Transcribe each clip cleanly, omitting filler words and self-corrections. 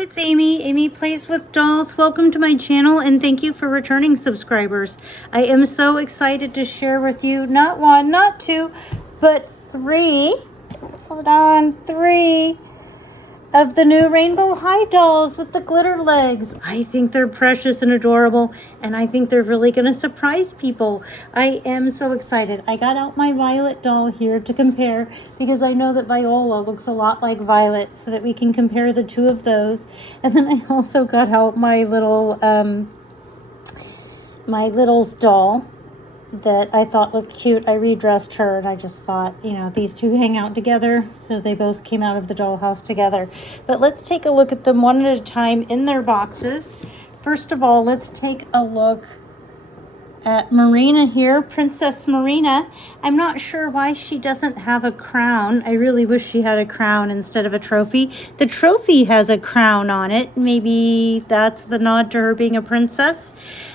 it's Amy. Amy Plays with Dolls. Welcome to my channel and thank you for returning subscribers. I am so excited to share with you not one, not two, but three of the new Rainbow High dolls with the glitter legs. I think they're precious and adorable, and I think they're really going to surprise people. I am so excited. I got out my Violet doll here to compare because I know that Viola looks a lot like Violet, so that we can compare the two of those. And then I also got out my little my Littles doll that I thought looked cute. I redressed her and I just thought, you know, these two hang out together, so they both came out of the dollhouse together. But let's take a look at them one at a time in their boxes. First of all, let's take a look at Marina here, Princess Marina. I'm not sure why she doesn't have a crown. I really wish she had a crown instead of a trophy. The trophy has a crown on it. Maybe that's the nod to her being a princess.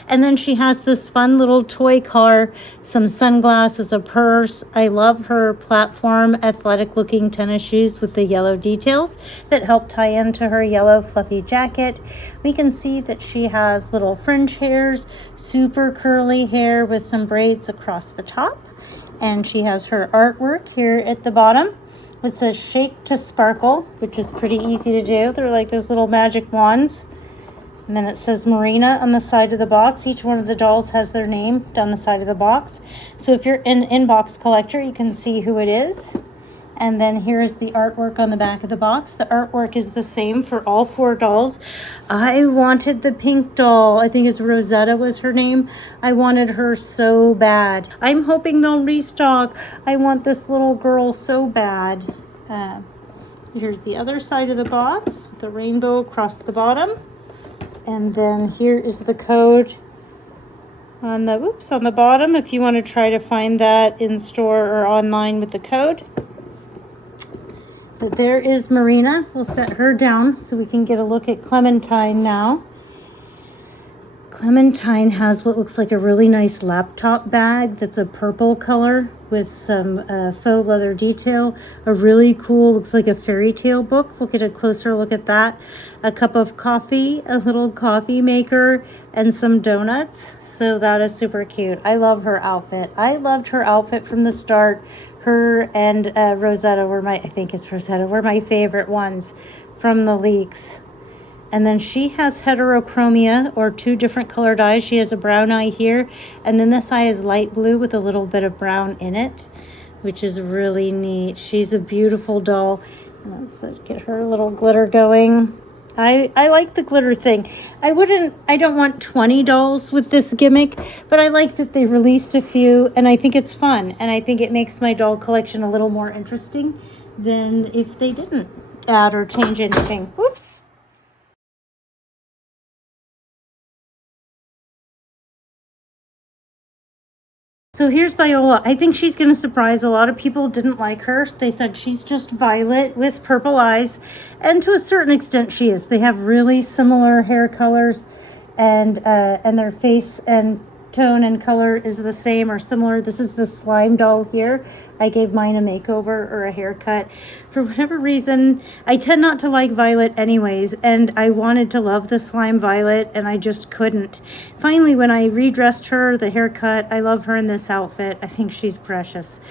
And then she has this fun little toy car, some sunglasses, a purse. I love her platform, athletic looking tennis shoes with the yellow details that help tie into her yellow fluffy jacket. We can see that she has little fringe hairs, super curly hair with some braids across the top. And she has her artwork here at the bottom. It says Shake to Sparkle, which is pretty easy to do. They're like those little magic wands. And then it says Marina on the side of the box. Each one of the dolls has their name down the side of the box. So if you're an inbox collector, you can see who it is. And then here's the artwork on the back of the box. The artwork is the same for all four dolls. I wanted the pink doll. I think it's Rosetta was her name. I wanted her so bad. I'm hoping they'll restock. I want this little girl so bad. Here's the other side of the box with the rainbow across the bottom. And then here is the code on the bottom if you want to try to find that in store or online with the code. But there is Marina. We'll set her down so we can get a look at Clementine now. Clementine has what looks like a really nice laptop bag that's a purple color with some faux leather detail. A really cool, looks like a fairy tale book. We'll get a closer look at that. A cup of coffee, a little coffee maker, and some donuts. So that is super cute. I love her outfit. I loved her outfit from the start. Her and Rosetta were I think it's Rosetta, were my favorite ones from the leaks. And then she has heterochromia, or two different colored eyes. She has a brown eye here, and then this eye is light blue with a little bit of brown in it, which is really neat. She's a beautiful doll. Let's get her little glitter going. I like the glitter thing. I don't want 20 dolls with this gimmick, but I like that they released a few, and I think it's fun, and I think it makes my doll collection a little more interesting than if they didn't add or change anything. Whoops. So here's Viola. I think she's going to surprise a lot of people. Didn't like her. They said she's just Violet with purple eyes. And to a certain extent she is. They have really similar hair colors, and their face and tone and color is the same or similar. This is the slime doll here. I gave mine a makeover or a haircut. For whatever reason, I tend not to like Violet anyways, and I wanted to love the slime Violet, and I just couldn't. Finally, when I redressed her, the haircut, I love her in this outfit. I think she's precious.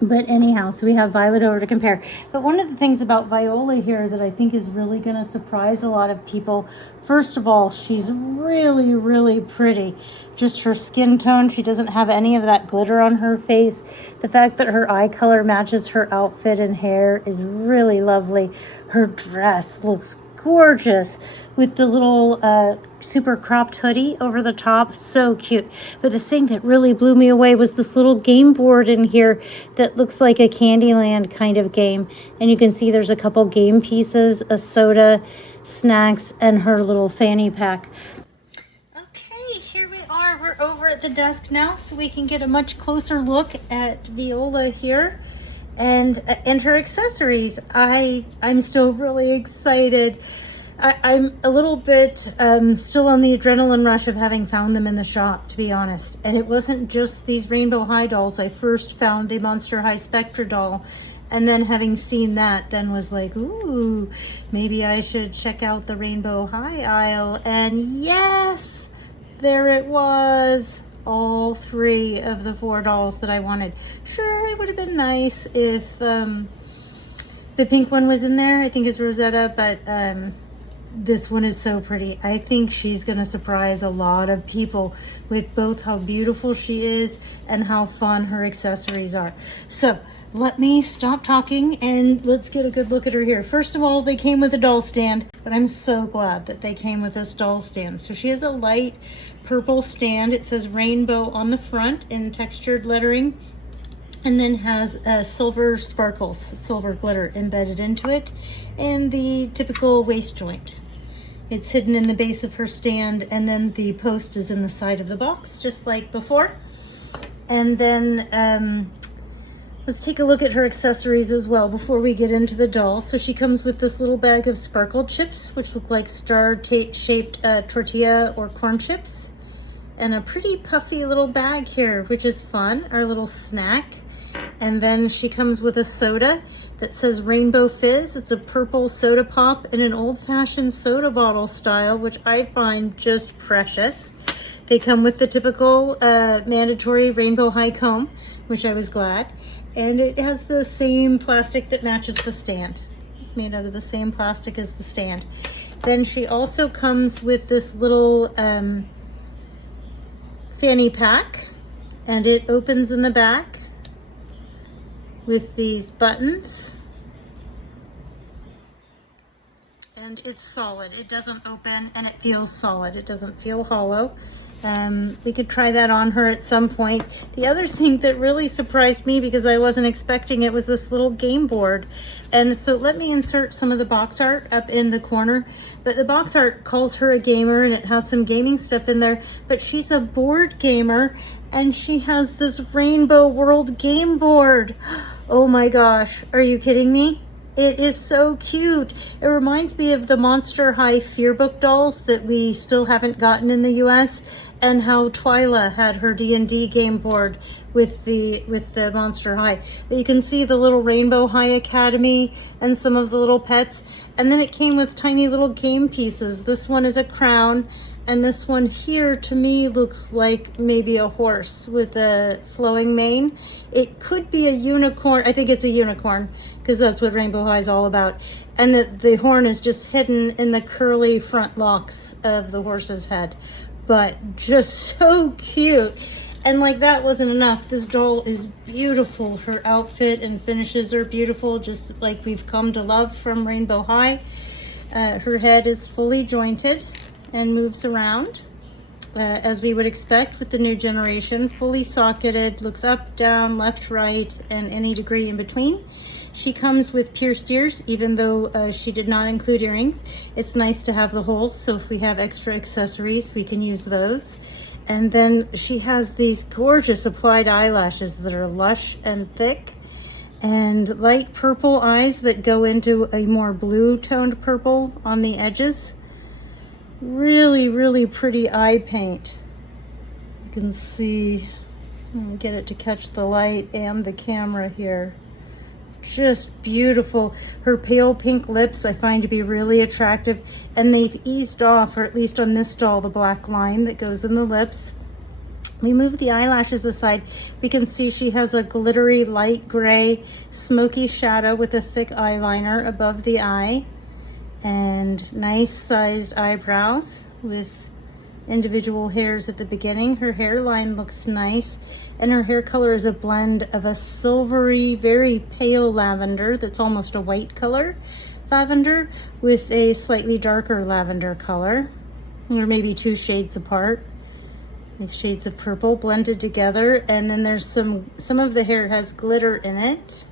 But anyhow, so we have Violet over to compare. But one of the things about Viola here that I think is really going to surprise a lot of people, first of all, she's really, really pretty. Just her skin tone, she doesn't have any of that glitter on her face. The fact that her eye color matches her outfit and hair is really lovely. Her dress looks gorgeous with the little super cropped hoodie over the top. So cute. But the thing that really blew me away was this little game board in here that looks like a Candyland kind of game. And you can see there's a couple game pieces, a soda, snacks, and her little fanny pack. Okay, here we are. We're over at the desk now, so we can get a much closer look at Viola here and her accessories. I'm still really excited. I'm a little bit still on the adrenaline rush of having found them in the shop, to be honest. And it wasn't just these Rainbow High dolls. I first found the Monster High Spectra doll And then having seen that, then was like, ooh, maybe I should check out the Rainbow High aisle. And yes, there it was. All 3 of the 4 dolls that I wanted. Sure, it would have been nice if the pink one was in there. I think it's Rosetta, but this one is so pretty. I think she's gonna surprise a lot of people with both how beautiful she is and how fun her accessories are. So let me stop talking and let's get a good look at her here. First of all, they came with a doll stand, but I'm so glad that they came with this doll stand. So she has a light purple stand. It says rainbow on the front in textured lettering, and then has silver sparkles, silver glitter embedded into it, and the typical waist joint. It's hidden in the base of her stand, and then the post is in the side of the box, just like before. And then let's take a look at her accessories as well before we get into the doll. So she comes with this little bag of sparkled chips, which look like star-shaped tortilla or corn chips, and a pretty puffy little bag here, which is fun, our little snack. And then she comes with a soda that says Rainbow Fizz. It's a purple soda pop in an old-fashioned soda bottle style, which I find just precious. They come with the typical mandatory Rainbow High comb, which I was glad. And it has the same plastic that matches the stand. It's made out of the same plastic as the stand. Then she also comes with this little fanny pack, and it opens in the back with these buttons, and it's solid. It doesn't open and it feels solid. It doesn't feel hollow. We could try that on her at some point. The other thing that really surprised me, because I wasn't expecting it, was this little game board. And so let me insert some of the box art up in the corner. But the box art calls her a gamer, and it has some gaming stuff in there, but she's a board gamer, and she has this Rainbow World game board. Oh my gosh, are you kidding me? It is so cute. It reminds me of the Monster High Fearbook dolls that we still haven't gotten in the US, and how Twyla had her D&D game board with the Monster High. You can see the little Rainbow High Academy and some of the little pets. And then it came with tiny little game pieces. This one is a crown, and this one here to me looks like maybe a horse with a flowing mane. It could be a unicorn. I think it's a unicorn, because that's what Rainbow High is all about. And the horn is just hidden in the curly front locks of the horse's head. But just so cute. And like that wasn't enough, this doll is beautiful. Her outfit and finishes are beautiful, just like we've come to love from Rainbow High. Her head is fully jointed and moves around as we would expect with the new generation. Fully socketed, looks up, down, left, right, and any degree in between. She comes with pierced ears, even though she did not include earrings. It's nice to have the holes, so if we have extra accessories, we can use those. And then she has these gorgeous applied eyelashes that are lush and thick, and light purple eyes that go into a more blue toned purple on the edges. Really, really pretty eye paint. You can see, I'll get it to catch the light and the camera here. Just beautiful. Her pale pink lips I find to be really attractive, and they've eased off, or at least on this doll, the black line that goes in the lips. We move the eyelashes aside. We can see she has a glittery light gray smoky shadow with a thick eyeliner above the eye, and nice sized eyebrows with individual hairs at the beginning. Her hairline looks nice, and her hair color is a blend of a silvery, very pale lavender that's almost a white color lavender with a slightly darker lavender color, or maybe 2 shades apart. These shades of purple blended together, and then there's some of the hair has glitter in it.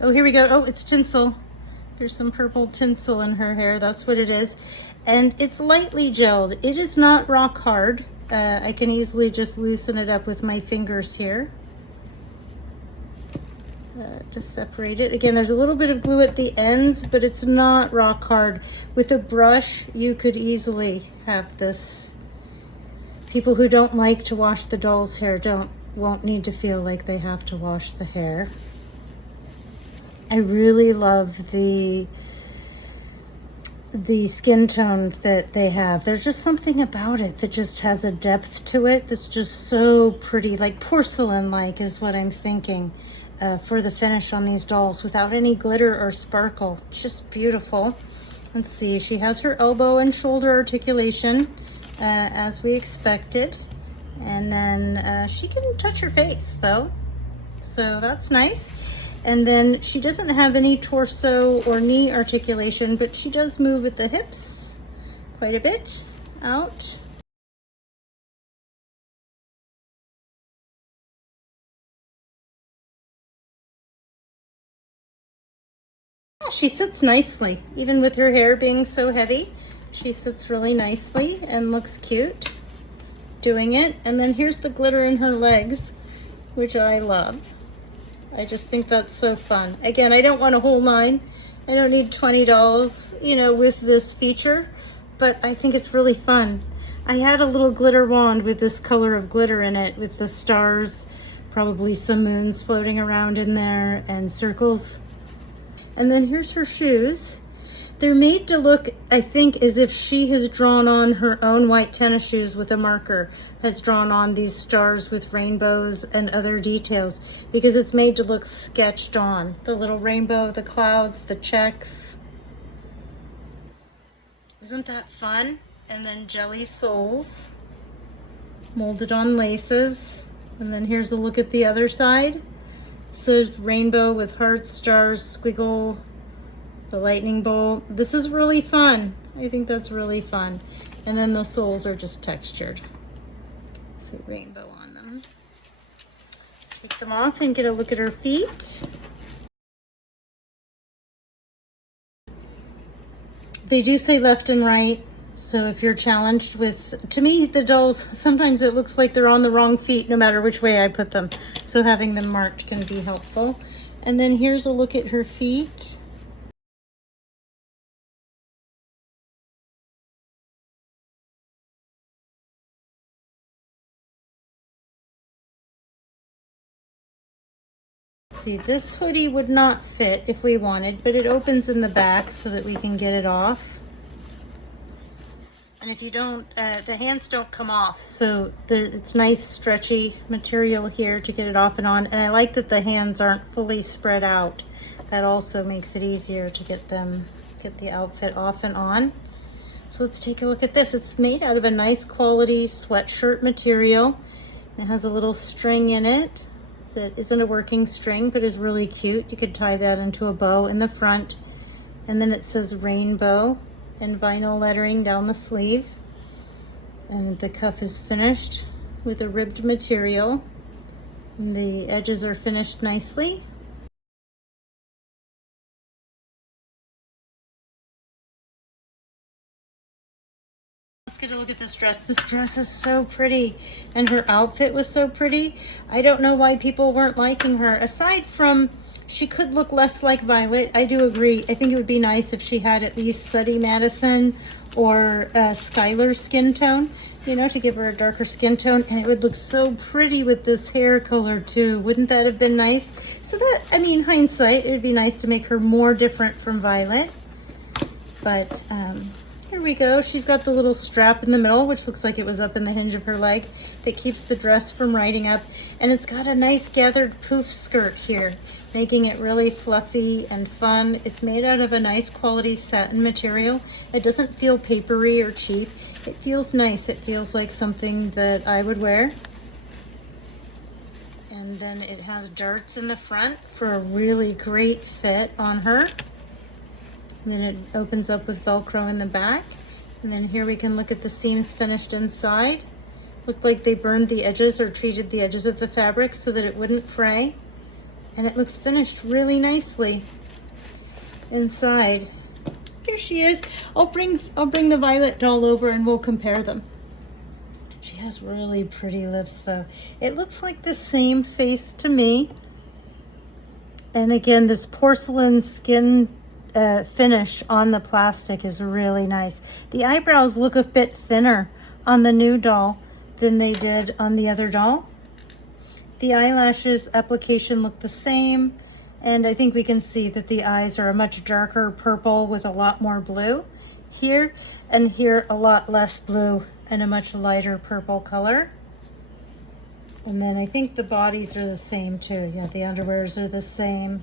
Oh, here we go. Oh, it's tinsel. There's some purple tinsel in her hair. That's what it is. And it's lightly gelled. It is not rock hard. I can easily just loosen it up with my fingers here. To separate it. Again, there's a little bit of glue at the ends, but it's not rock hard. With a brush, you could easily have this. People who don't like to wash the doll's hair don't won't need to feel like they have to wash the hair. I really love the skin tone that they have. There's just something about it that just has a depth to it that's just so pretty, like porcelain-like is what I'm thinking for the finish on these dolls, without any glitter or sparkle. Just beautiful. Let's see, she has her elbow and shoulder articulation as we expected, and then she can touch her face though, so that's nice. And then she doesn't have any torso or knee articulation, but she does move at the hips quite a bit out. Yeah, she sits nicely, even with her hair being so heavy. She sits really nicely and looks cute doing it. And then here's the glitter in her legs, which I love. I just think that's so fun. Again, I don't want a whole line. I don't need 20 dolls, you know, with this feature, but I think it's really fun. I had a little glitter wand with this color of glitter in it, with the stars, probably some moons floating around in there, and circles. And then here's her shoes. They're made to look, I think, as if she has drawn on her own white tennis shoes with a marker, has drawn on these stars with rainbows and other details, because it's made to look sketched on. The little rainbow, the clouds, the checks. Isn't that fun? And then jelly soles, molded on laces. And then here's a look at the other side. So there's rainbow with hearts, stars, squiggle, the lightning bolt. This is really fun. I think that's really fun. And then the soles are just textured. So rainbow on them. Let's take them off and get a look at her feet. They do say left and right. So if you're challenged with, to me, the dolls, sometimes it looks like they're on the wrong feet no matter which way I put them. So having them marked can be helpful. And then here's a look at her feet. See, this hoodie would not fit if we wanted, but it opens in the back so that we can get it off. And if you don't, the hands don't come off, so it's nice stretchy material here to get it off and on. And I like that the hands aren't fully spread out. That also makes it easier to get the outfit off and on. So let's take a look at this. It's made out of a nice quality sweatshirt material. It has a little string in it that isn't a working string, but is really cute. You could tie that into a bow in the front. And then it says rainbow and vinyl lettering down the sleeve. And the cuff is finished with a ribbed material. And the edges are finished nicely. Let's get a look at this dress. This dress is so pretty, and her outfit was so pretty. I don't know why people weren't liking her. Aside from, she could look less like Violet. I do agree. I think it would be nice if she had at least Suddy Madison or Skylar's skin tone, you know, to give her a darker skin tone. And it would look so pretty with this hair color too. Wouldn't that have been nice? So that, I mean, hindsight, it would be nice to make her more different from Violet. But, here we go. She's got the little strap in the middle, which looks like it was up in the hinge of her leg, that keeps the dress from riding up. And it's got a nice gathered poof skirt here, making it really fluffy and fun. It's made out of a nice quality satin material. It doesn't feel papery or cheap. It feels nice. It feels like something that I would wear. And then it has darts in the front for a really great fit on her. And then it opens up with Velcro in the back. And then here we can look at the seams finished inside. Looked like they burned the edges or treated the edges of the fabric so that it wouldn't fray. And it looks finished really nicely inside. Here she is. I'll bring the Violet doll over and we'll compare them. She has really pretty lips though. It looks like the same face to me. And again, this porcelain skin finish on the plastic is really nice. The eyebrows look a bit thinner on the new doll than they did on the other doll. The eyelashes application look the same, and I think we can see that the eyes are a much darker purple with a lot more blue here, and here a lot less blue and a much lighter purple color. And then I think the bodies are the same too. Yeah, the underwears are the same.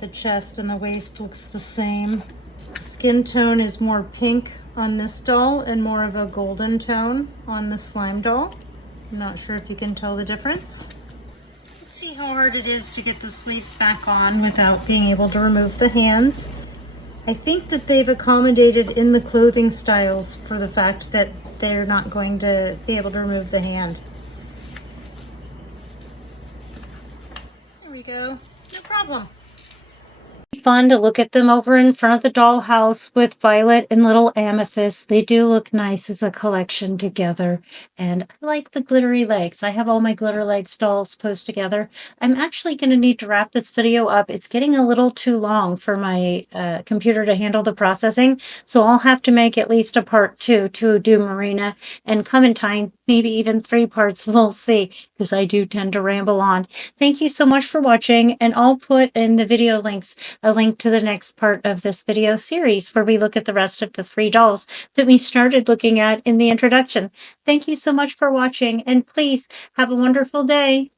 The chest and the waist looks the same. Skin tone is more pink on this doll and more of a golden tone on the slime doll. I'm not sure if you can tell the difference. Let's see how hard it is to get the sleeves back on without being able to remove the hands. I think that they've accommodated in the clothing styles for the fact that they're not going to be able to remove the hand. There we go, no problem. Fun to look at them over in front of the dollhouse with Violet and little Amethyst. They do look nice as a collection together. And I like the glittery legs. I have all my glitter legs dolls posed together. I'm actually going to need to wrap this video up. It's getting a little too long for my computer to handle the processing. So I'll have to make at least a part 2 to do Marina and Clementine. Maybe even 3 parts. We'll see, because I do tend to ramble on. Thank you so much for watching. And I'll put in the video links a link to the next part of this video series where we look at the rest of the 3 dolls that we started looking at in the introduction. Thank you so much for watching, and please have a wonderful day.